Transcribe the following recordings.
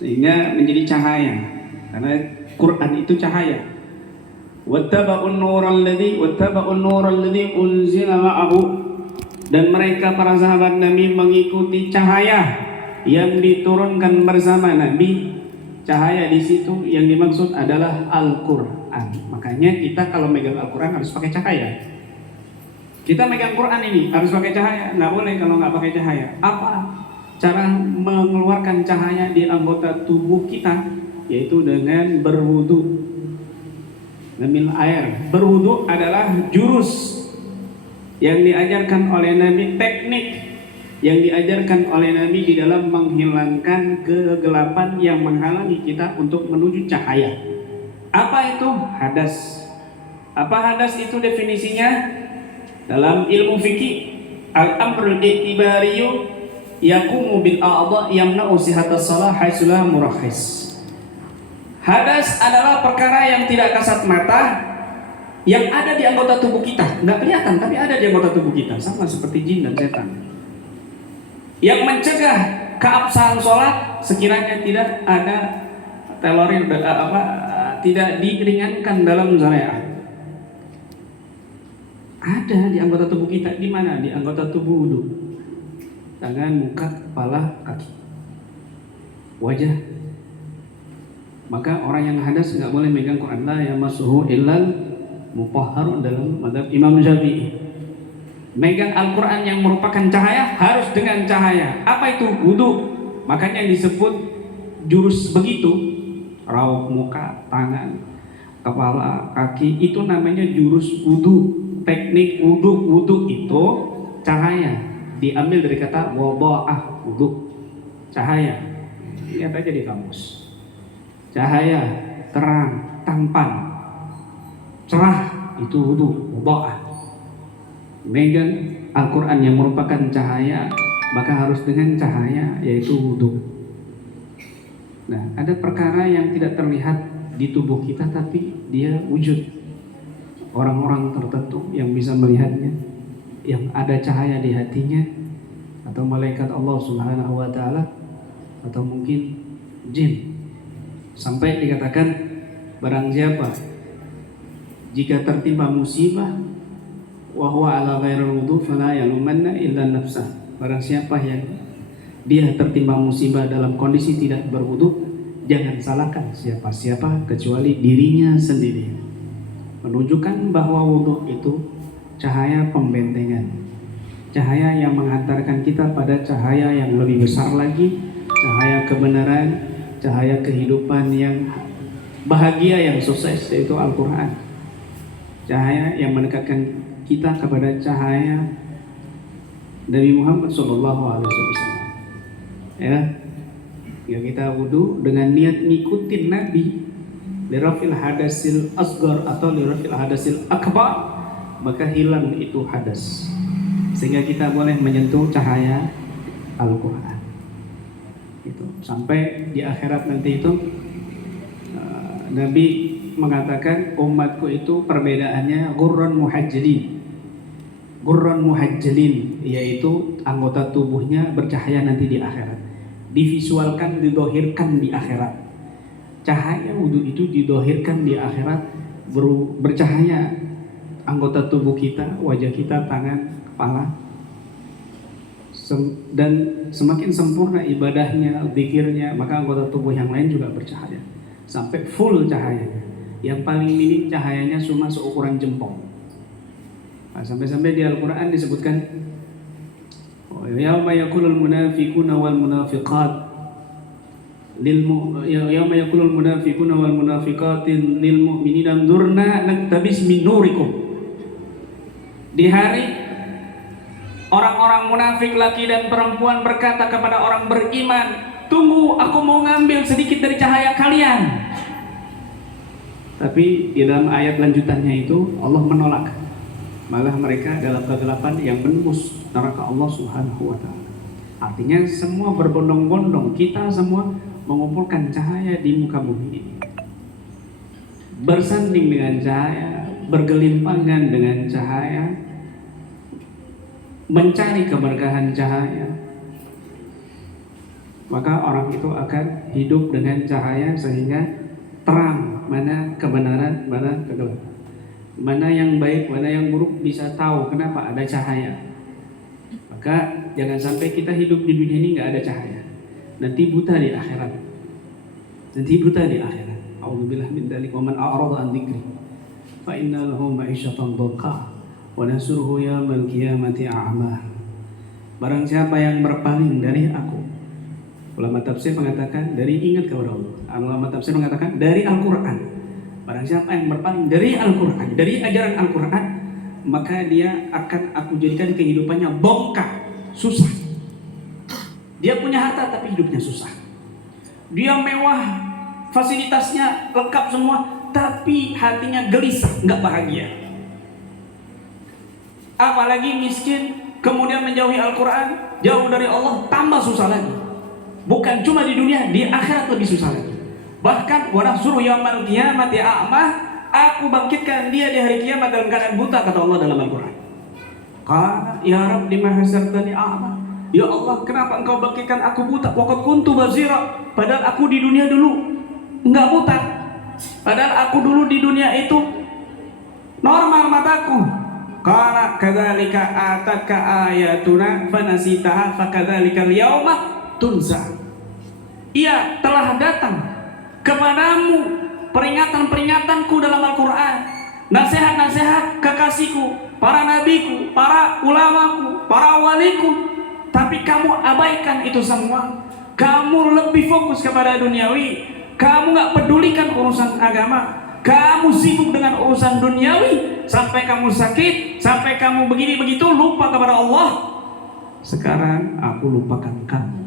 sehingga menjadi cahaya, karena Quran itu cahaya. Wattaba'un nural ladzi unzila ma'ahu, dan mereka para sahabat Nabi mengikuti cahaya yang diturunkan bersama Nabi. Cahaya di situ yang dimaksud adalah Al-Quran. Makanya kita kalau megang Al-Quran harus pakai cahaya. Kita megang Quran ini harus pakai cahaya. Nggak boleh kalau nggak pakai cahaya. Apa cara mengeluarkan cahaya di anggota tubuh kita? Yaitu dengan berwudu, ngambil air. Berwudu adalah jurus yang diajarkan oleh Nabi, teknik yang diajarkan oleh Nabi di dalam menghilangkan kegelapan yang menghalangi kita untuk menuju cahaya. Apa itu hadas? Apa hadas itu definisinya? Dalam ilmu fikih, al-amrul i'tibariyu yaqumu bil a'dha yamna'u sihatas shalah haitsu la murakhis. Hadas adalah perkara yang tidak kasat mata, yang ada di anggota tubuh kita, nggak kelihatan tapi ada di anggota tubuh kita, sama seperti jin dan setan, yang mencegah keabsahan sholat sekiranya tidak ada telorin tidak diringankan dalam syariat. Ada di anggota tubuh kita. Di mana? Di anggota tubuh wudu, tangan, muka, kepala, kaki, wajah. Maka orang yang hadas nggak boleh megang Quran, la yamassuhu illal mutahharun dalam mazhab Imam Syafi'i. Megang Al-Quran yang merupakan cahaya harus dengan cahaya. Apa itu? Wudu. Makanya disebut jurus begitu, raut muka, tangan, kepala, kaki, itu namanya jurus wudu. Teknik wudu itu cahaya, diambil dari kata wada'ah, wudu, cahaya. Lihat aja di kamus. Cahaya, terang, tampan, cerah, itu wudu, wada'ah. Megang Al-Quran yang merupakan cahaya, maka harus dengan cahaya, yaitu wudu. Nah, ada perkara yang tidak terlihat di tubuh kita tapi dia wujud. Orang-orang tertentu yang bisa melihatnya, yang ada cahaya di hatinya, atau malaikat Allah Subhanahu wa Ta'ala, atau mungkin jin. Sampai dikatakan, barang siapa jika tertimpa musibah wa huwa ala ghairil wudu fala yalumanna illa nafsah. Barang siapa yang dia tertimpa musibah dalam kondisi tidak berwudu, jangan salahkan siapa-siapa kecuali dirinya sendiri. Menunjukkan bahwa wudu itu cahaya pembentengan, cahaya yang menghantarkan kita pada cahaya yang lebih besar lagi, cahaya kebenaran, cahaya kehidupan yang bahagia, yang sukses, yaitu Al-Quran. Cahaya yang mendekatkan kita kepada cahaya Nabi Muhammad SAW. Ya kita wudu dengan niat ngikutin Nabi, lirafil hadasil asgar atau lirafil hadasil akbar, maka hilang itu hadas, sehingga kita boleh menyentuh cahaya Al-Quran itu. Sampai di akhirat nanti itu Nabi mengatakan umatku itu perbedaannya gurran muhajjalin, yaitu anggota tubuhnya bercahaya nanti di akhirat, divisualkan, didohirkan di akhirat. Cahaya wudu itu didohirkan di akhirat, bercahaya anggota tubuh kita, wajah kita, tangan, kepala, dan semakin sempurna ibadahnya, zikirnya, maka anggota tubuh yang lain juga bercahaya sampai full cahayanya. Yang paling minim cahayanya cuma seukuran jempol. Nah, sampai-sampai di Al-Quran disebutkan, yauma yaqulul munafiquna wal munafiqat yauma yaqulul munafiquna wal munafiqatin lil mu'minina nurna naktabis min nurikum. Di hari orang-orang munafik laki dan perempuan berkata kepada orang beriman, tunggu, aku mau ngambil sedikit dari cahaya kalian. Tapi di dalam ayat lanjutannya itu Allah menolak, malah mereka dalam kegelapan yang menembus neraka Allah Subhanahu wa Ta'ala. Artinya semua berbondong-bondong, kita semua mengumpulkan cahaya di muka bumi ini, bersanding dengan cahaya, bergelimpangan dengan cahaya, mencari keberkahan cahaya. maka orang itu akan hidup dengan cahaya sehingga terang mana kebenaran, mana kegelapan, mana yang baik, mana yang buruk, bisa tahu. Kenapa? Ada cahaya. Maka jangan sampai kita hidup di dunia ini nggak ada cahaya, nanti buta di akhirat. Nanti buta di akhirat. A'udzubillah min dzalik. Wa man a'rada an dzikri fa inna lahu ma'isyatan dhanqa wa nasuruhu yaumal qiyamati a'ma. Barang siapa yang berpaling dari aku, ulama tafsir mengatakan dari ingat kepada Allah. Ulama tafsir mengatakan dari Al-Quran. Barang siapa yang berpaling dari Al-Quran, dari ajaran Al-Quran, maka dia akan aku jadikan kehidupannya bongkar, susah. Dia punya harta tapi hidupnya susah. Dia mewah, fasilitasnya lengkap semua, tapi hatinya gelisah, nggak bahagia. Apalagi miskin, kemudian menjauhi Al-Quran, jauh dari Allah, tambah susah lagi. Bukan cuma di dunia, di akhirat lebih susah lagi. Bahkan wa nahsyuru yaumal qiyamati a'ma, aku bangkitkan dia di hari kiamat dalam keadaan buta, kata Allah dalam Al-Quran. Qala ya Rabb lima hasartani a'ma. Ya Allah, kenapa engkau bangkitkan aku buta? Waqad kuntu basira. Padahal aku di dunia dulu enggak buta. Padahal aku dulu di dunia itu normal mataku. Qala kadzalika ataka ayatuna fanasitaha fakadzalika al-yauma tunsa. Iya, telah datang kepadamu peringatan-peringatanku dalam Al-Quran, nasihat-nasihat kekasihku, para nabiku, para ulamaku, para waliku, tapi kamu abaikan itu semua. Kamu lebih fokus kepada duniawi, kamu gak pedulikan urusan agama, kamu sibuk dengan urusan duniawi, sampai kamu sakit, sampai kamu begini begitu, lupa kepada Allah. Sekarang aku lupakan kamu,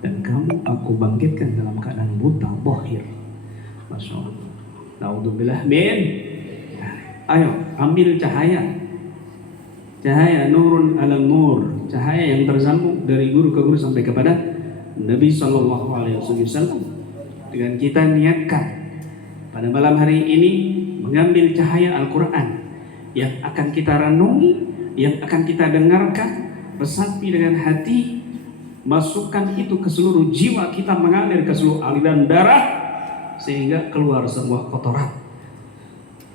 dan kamu aku bangkitkan dalam keadaan buta, bohir. Masya Allah. Naudzubillah min. Ayo ambil cahaya. Cahaya nurun ala nur, cahaya yang tersambung dari guru ke guru sampai kepada Nabi Sallallahu Alaihi Wasallam. Dengan kita niatkan pada malam hari ini mengambil cahaya Al-Quran yang akan kita renungi, yang akan kita dengarkan, resapi dengan hati, masukkan itu ke seluruh jiwa kita, mengalir ke seluruh aliran darah, sehingga keluar semua kotoran,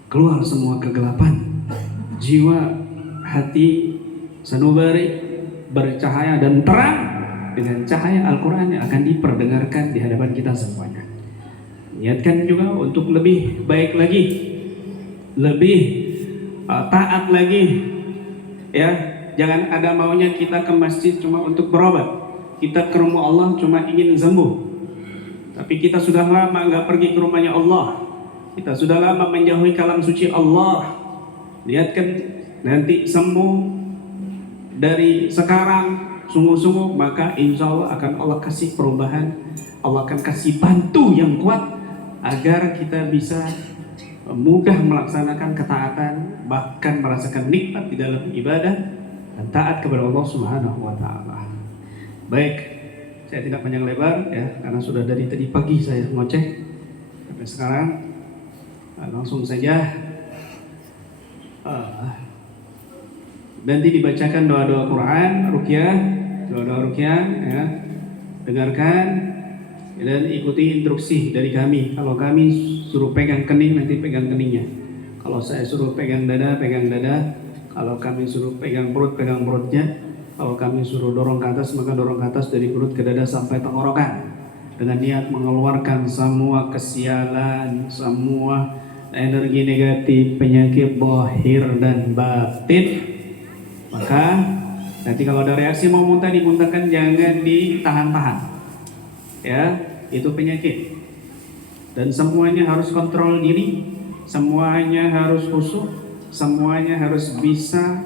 keluar semua kegelapan. Jiwa, hati, sanubari bercahaya dan terang dengan cahaya Al-Quran yang akan diperdengarkan di hadapan kita semuanya. Niatkan juga untuk lebih baik lagi, lebih taat lagi, ya. Jangan ada maunya kita ke masjid cuma untuk berobat, kita ke rumah Allah cuma ingin sembuh. Tapi kita sudah lama nggak pergi ke rumahnya Allah, kita sudah lama menjauhi kalam suci Allah. Niatkan nanti sembuh dari sekarang, sungguh-sungguh, maka insya Allah akan Allah kasih perubahan, Allah akan kasih bantu yang kuat agar kita bisa mudah melaksanakan ketaatan, bahkan merasakan nikmat di dalam ibadah dan taat kepada Allah Subhanahu wa Ta'ala. Baik, saya tidak panjang lebar ya, karena sudah dari tadi pagi saya ngoceh sampai sekarang. Langsung saja nanti dibacakan doa-doa Quran, ruqyah, doa-doa ruqyah ya. Dengarkan dan ikuti instruksi dari kami. Kalau kami suruh pegang kening, nanti pegang keningnya. Kalau saya suruh pegang dada, pegang dada. Kalau kami suruh pegang perut, pegang perutnya. Kalau kami suruh dorong ke atas, maka dorong ke atas dari perut ke dada sampai tenggorokan, dengan niat mengeluarkan semua kesialan, semua energi negatif, penyakit zahir dan batin. Maka nanti kalau ada reaksi mau muntah, dimuntahkan, jangan ditahan-tahan. Ya, itu penyakit. Dan semuanya harus kontrol diri, semuanya harus khusyuk, semuanya harus bisa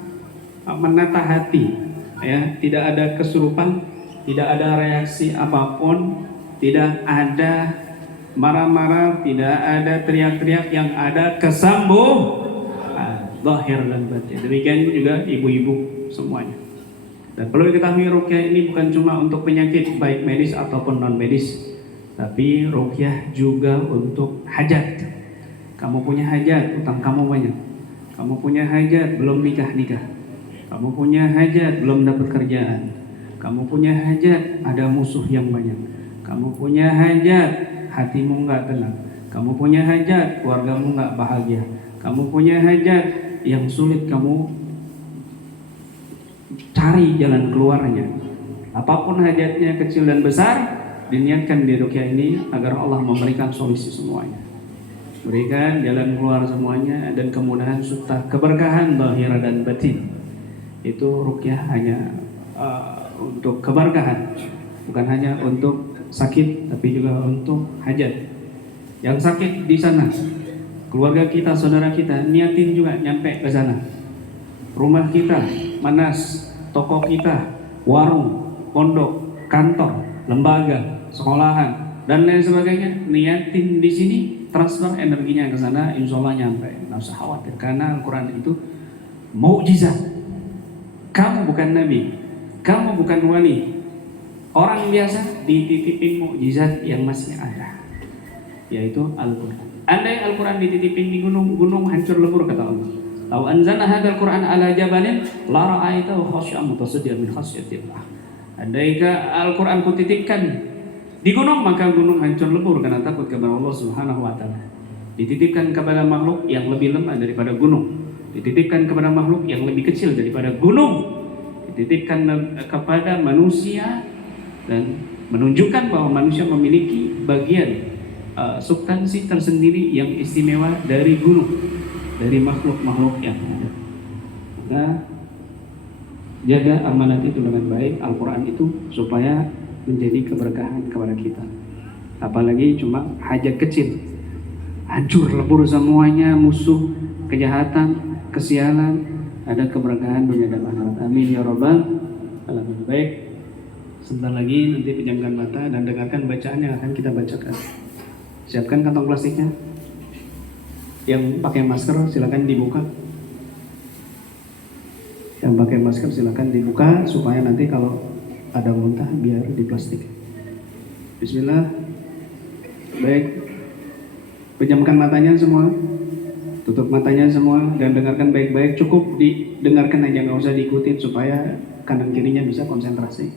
menata hati. Ya, tidak ada kesurupan, tidak ada reaksi apapun, tidak ada marah-marah, tidak ada teriak-teriak, yang ada kesembuhan zahir dan batin. Demikian juga ibu-ibu semuanya. Dan perlu diketahui, ruqyah ini bukan cuma untuk penyakit baik medis ataupun non medis, tapi ruqyah juga untuk hajat. Kamu punya hajat, utang kamu banyak. Kamu punya hajat, belum nikah-nikah. Kamu punya hajat, belum dapat kerjaan. Kamu punya hajat, ada musuh yang banyak. Kamu punya hajat, hatimu nggak tenang. Kamu punya hajat, keluargamu nggak bahagia. Kamu punya hajat yang sulit kamu cari jalan keluarnya. Apapun hajatnya, kecil dan besar, diniatkan di ruqyah ini agar Allah memberikan solusi semuanya. Berikan jalan keluar semuanya dan kemudahan serta keberkahan zahir dan batin. Itu ruqyah hanya untuk keberkahan, bukan hanya untuk sakit, tapi juga untuk hajat. Yang sakit di sana, keluarga kita, saudara kita, niatin juga nyampe ke sana. Rumah kita, manas, toko kita, warung, pondok, kantor, lembaga, sekolahan, dan lain sebagainya, niatin di sini, transfer energinya ke sana, insya Allah nyampe. Nggak usah khawatir, karena Al-Quran itu mukjizat. Kamu bukan nabi, kamu bukan wali, orang biasa dititipin mukjizat yang masih ada, yaitu Al-Quran. Andai Al-Quran dititipin di gunung, gunung hancur lebur kata Allah. Lau anzalna hadzal Qur'an ala jabalin la ra'aitahu khashi'an mutasaddian min khasyatillah. Andaikah Al-Quran kutitipkan di gunung, maka gunung hancur lebur karena takut kepada Allah Subhanahu wa taala. Dititipkan kepada makhluk yang lebih lemah daripada gunung, dititipkan kepada makhluk yang lebih kecil daripada gunung, dititipkan kepada manusia dan menunjukkan bahwa manusia memiliki bagian substansi tersendiri yang istimewa dari gunung, dari makhluk-makhluk yang ada. Nah, jaga amanat itu dengan baik, Al-Quran itu, supaya menjadi keberkahan kepada kita. Apalagi cuma hajat kecil, hancur lebur semuanya, musuh, kejahatan, kesialan, ada keberkahan dunia dan akhirat. Amin ya rabbal alamin. Baik, sebentar lagi nanti pejamkan mata dan dengarkan bacaan yang akan kita bacakan. Siapkan kantong plastiknya. Yang pakai masker silakan dibuka. Yang pakai masker silakan dibuka supaya nanti kalau ada muntah biar di plastik. Bismillah. Baik. Pejamkan matanya semua. Tutup matanya semua dan dengarkan baik-baik. Cukup didengarkan aja, nggak usah diikutin supaya kanan kirinya bisa konsentrasi.